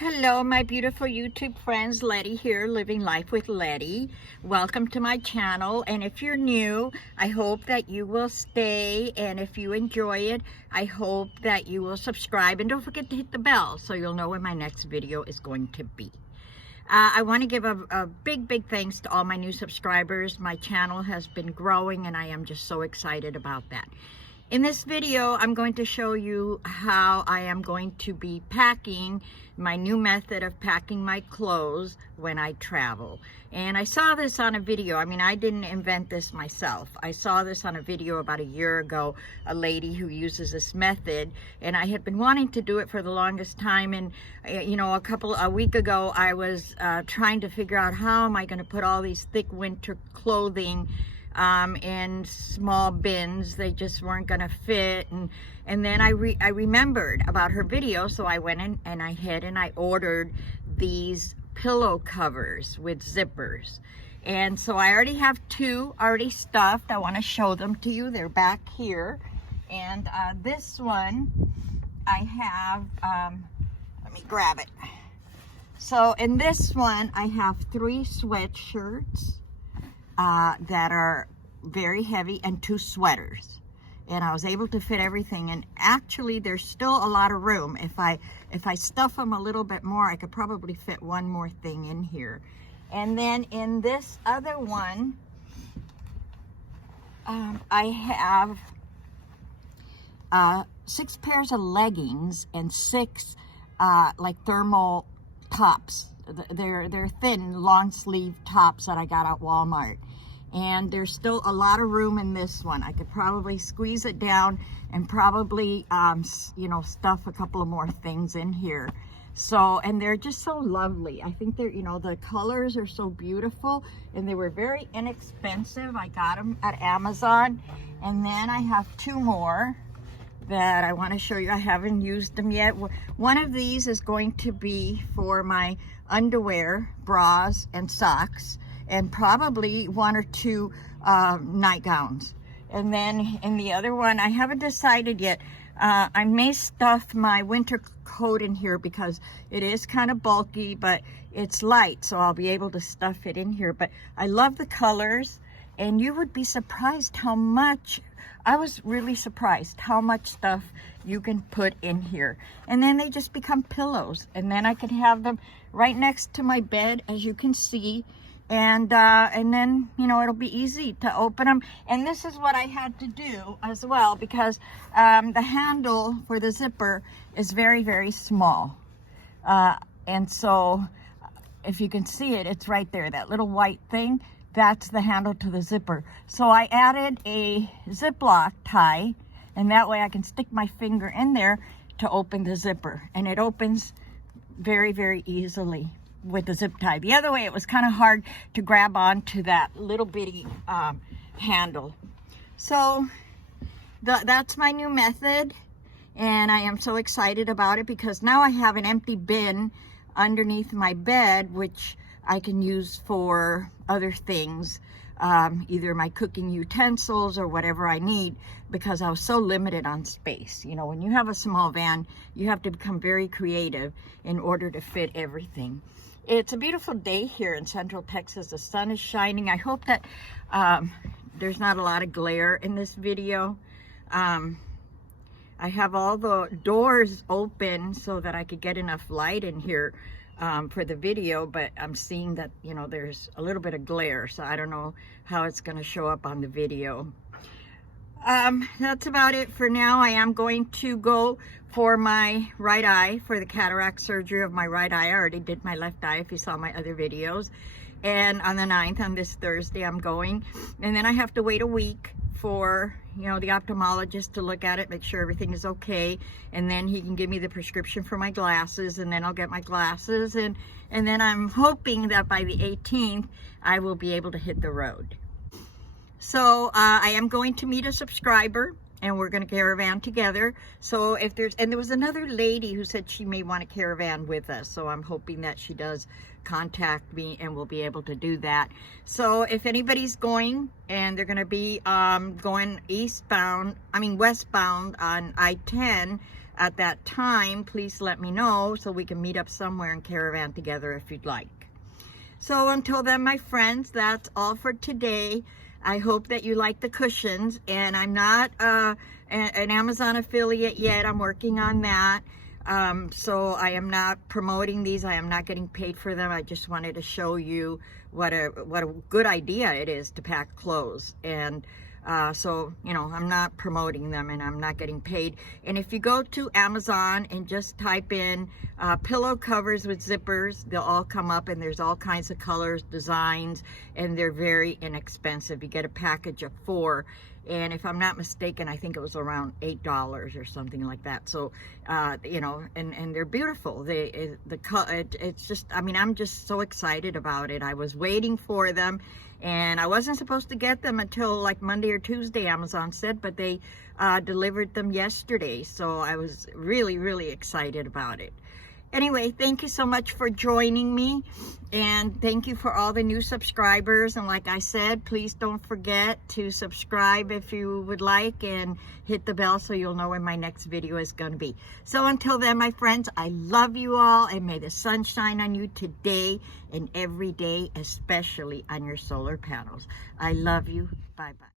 Hello, my beautiful YouTube friends. Letty here, living life with Letty. Welcome to my channel. And if you're new, I hope that you will stay. And if you enjoy it, I hope that you will subscribe. And don't forget to hit the bell so you'll know when my next video is going to be. I want to give a big thanks to all my new subscribers. My channel has been growing and I am just so excited about that. In this video, I'm going to show you how I am going to be packing, my new method of packing my clothes when I travel. And I saw this on a video. I mean, I didn't invent this myself. I saw this on a video about a year ago, a lady who uses this method, and I had been wanting to do it for the longest time. And you know, a week ago, I was trying to figure out how am I going to put all these thick winter clothing in small bins. They just weren't gonna fit, and then I remembered about her video, so I went in and I ordered these pillow covers with zippers. And so I already have two already stuffed. I want to show them to you. They're back here. And this one I have, let me grab it. So in this one I have 3 sweatshirts that are very heavy and 2 sweaters, and I was able to fit everything. And actually there's still a lot of room. If I stuff them a little bit more, I could probably fit one more thing in here. And then in this other one, I have 6 pairs of leggings and 6 like thermal tops. They're thin long sleeve tops that I got at Walmart. And there's still a lot of room in this one. I could probably squeeze it down and probably you know, stuff a couple of more things in here. So, and they're just so lovely. I think they're, you know, the colors are so beautiful, and they were very inexpensive. I got them at Amazon. And then I have 2 more that I want to show you. I haven't used them yet. One of these is going to be for my underwear, bras, and socks, and probably 1 or 2 nightgowns. And then in the other one, I haven't decided yet. I may stuff my winter coat in here because it is kind of bulky, but it's light, so I'll be able to stuff it in here. But I love the colors, and you would be surprised how much, I was really surprised how much stuff you can put in here. And then they just become pillows, and then I can have them right next to my bed, as you can see. And then, you know, it'll be easy to open them. And this is what I had to do as well, because the handle for the zipper is very small. And so if you can see it, it's right there, that little white thing. That's the handle to the zipper. So I added a Ziploc tie, and that way I can stick my finger in there to open the zipper. And it opens very easily with the zip tie. The other way, it was kind of hard to grab onto that little bitty handle. So that's my new method, and I am so excited about it because now I have an empty bin underneath my bed, which I can use for other things, either my cooking utensils or whatever I need, because I was so limited on space. You know, when you have a small van, you have to become very creative in order to fit everything. It's a beautiful day here in Central Texas. The sun is shining. I hope that there's not a lot of glare in this video. I have all the doors open so that I could get enough light in here for the video, but I'm seeing that, you know, there's a little bit of glare, so I don't know how it's going to show up on the video. That's about it for now. I am going to go for my right eye, for the cataract surgery of my right eye. I already did my left eye, if you saw my other videos. And on the 9th, on this Thursday, I'm going. And then I have to wait a week for, you know, the ophthalmologist to look at it, make sure everything is okay. And then he can give me the prescription for my glasses, and then I'll get my glasses. And then I'm hoping that by the 18th, I will be able to hit the road. So I am going to meet a subscriber, and we're going to caravan together. So if there's, and there was another lady who said she may want to caravan with us, so I'm hoping that she does contact me and we'll be able to do that. So if anybody's going, and they're going to be going westbound on I-10, at that time, please let me know so we can meet up somewhere and caravan together if you'd like. So until then, my friends, that's all for today. I hope that you like the cushions, and I'm not an Amazon affiliate yet. I'm working on that. So I am not promoting these. I am not getting paid for them. I just wanted to show you what a good idea it is to pack clothes. And so, you know, I'm not promoting them and I'm not getting paid. And if you go to Amazon and just type in pillow covers with zippers, they'll all come up, and there's all kinds of colors, designs, and they're very inexpensive. You get a package of 4. And if I'm not mistaken, I think it was around $8 or something like that. So, you know, and they're beautiful. It's just, I mean, I'm just so excited about it. I was waiting for them, and I wasn't supposed to get them until like Monday or Tuesday, Amazon said, but they delivered them yesterday. So I was really, really excited about it. Anyway, thank you so much for joining me, and thank you for all the new subscribers. And like I said, please don't forget to subscribe if you would like, and hit the bell so you'll know when my next video is going to be. So until then, my friends, I love you all, and may the sun shine on you today and every day, especially on your solar panels. I love you. Bye-bye.